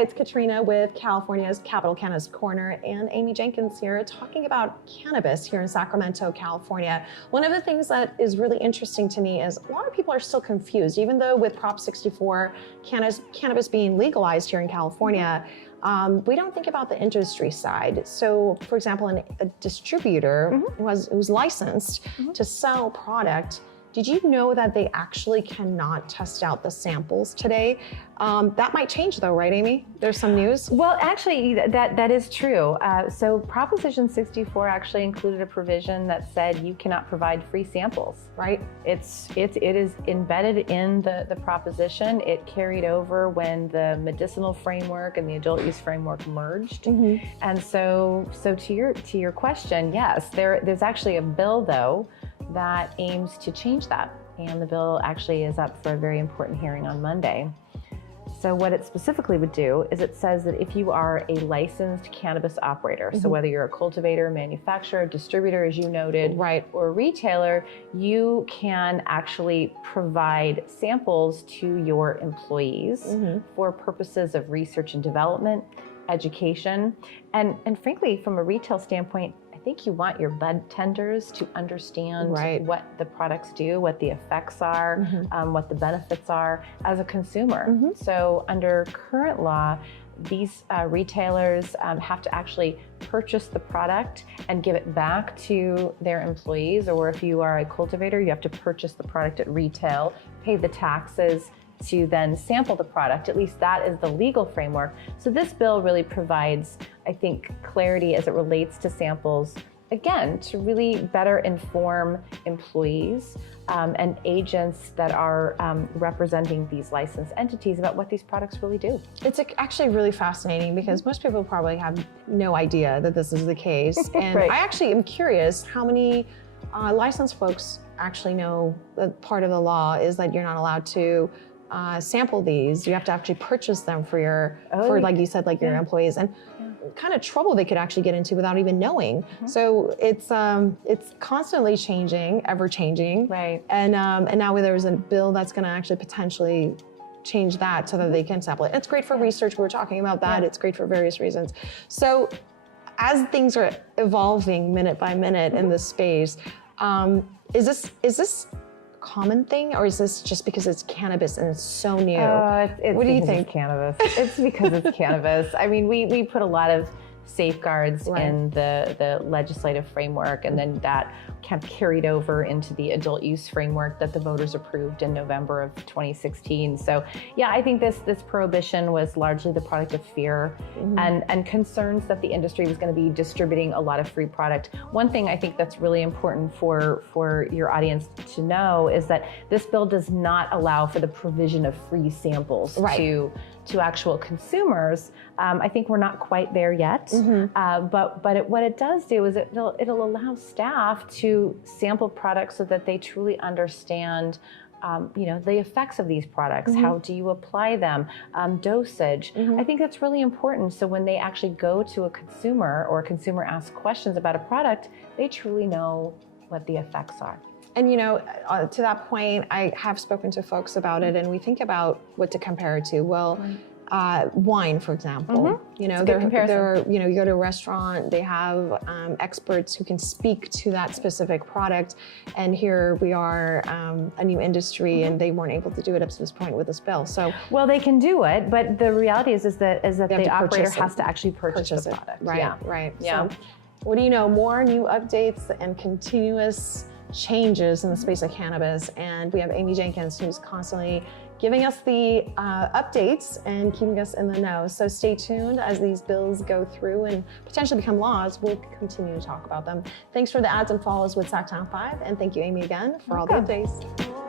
it's Katrina with California's Capital Cannabis Corner and Amy Jenkins here talking about cannabis here in Sacramento, California. One of the things that is really interesting to me is a lot of people are still confused, even though with Prop 64, cannabis being legalized here in California, we don't think about the industry side. So, for example, a distributor who's licensed to sell product, did you know that they actually cannot test out the samples today? That might change though, right, Amy? There's some news? Well, actually, that is true. So Proposition 64 actually included a provision that said you cannot provide free samples, right? It is embedded in the proposition. It carried over when the medicinal framework and the adult use framework merged. And so to your question, yes, there's actually a bill though that aims to change that. And the bill actually is up for a very important hearing on Monday. So what it specifically would do is it says that if you are a licensed cannabis operator, so whether you're a cultivator, manufacturer, distributor, as you noted, right, or a retailer, you can actually provide samples to your employees for purposes of research and development, education, and frankly, from a retail standpoint, I think you want your bud tenders to understand what the products do, what the effects are, what the benefits are as a consumer. So under current law, these retailers have to actually purchase the product and give it back to their employees, or if you are a cultivator, you have to purchase the product at retail, pay the taxes, to then sample the product. At least that is the legal framework. So this bill really provides, I think, clarity as it relates to samples, again, to really better inform employees and agents that are representing these licensed entities about what these products really do. It's actually really fascinating because most people probably have no idea that this is the case. And I actually am curious how many licensed folks actually know that part of the law is that you're not allowed to sample these. You have to actually purchase them for your, like you said, like your employees, and kind of trouble they could actually get into without even knowing. So it's constantly changing, ever changing. Right. And now there's a bill that's going to actually potentially change that so that they can sample it. It's great for research. We were talking about that. It's great for various reasons. So as things are evolving minute by minute in this space, is this common thing, or is this just because it's cannabis and it's so new? What do you think? It's cannabis. It's because it's cannabis. I mean, we put a lot of safeguards in the legislative framework, and then that kind of carried over into the adult use framework that the voters approved in November of 2016. So yeah, I think this prohibition was largely the product of fear and concerns that the industry was going to be distributing a lot of free product. One thing I think that's really important for your audience to know is that this bill does not allow for the provision of free samples to actual consumers. I think we're not quite there yet, but what it does do is it'll allow staff to sample products so that they truly understand the effects of these products. How do you apply them? Dosage. I think that's really important. So when they actually go to a consumer, or a consumer asks questions about a product, they truly know what the effects are. And to that point, I have spoken to folks about it, and we think about what to compare it to. Well, wine, for example, you go to a restaurant, they have experts who can speak to that specific product, and here we are, a new industry, and they weren't able to do it up to this point with this bill. So, well, they can do it, but the reality is that the operator has to actually purchase the product. Right. So, what do you know? More new updates and continuous changes in the space of cannabis, and we have Amy Jenkins, who's constantly giving us the updates and keeping us in the know. So stay tuned as these bills go through and potentially become laws. We'll continue to talk about them. Thanks for the ads and follows with Sacktown 5, and thank you, Amy, again for all the updates.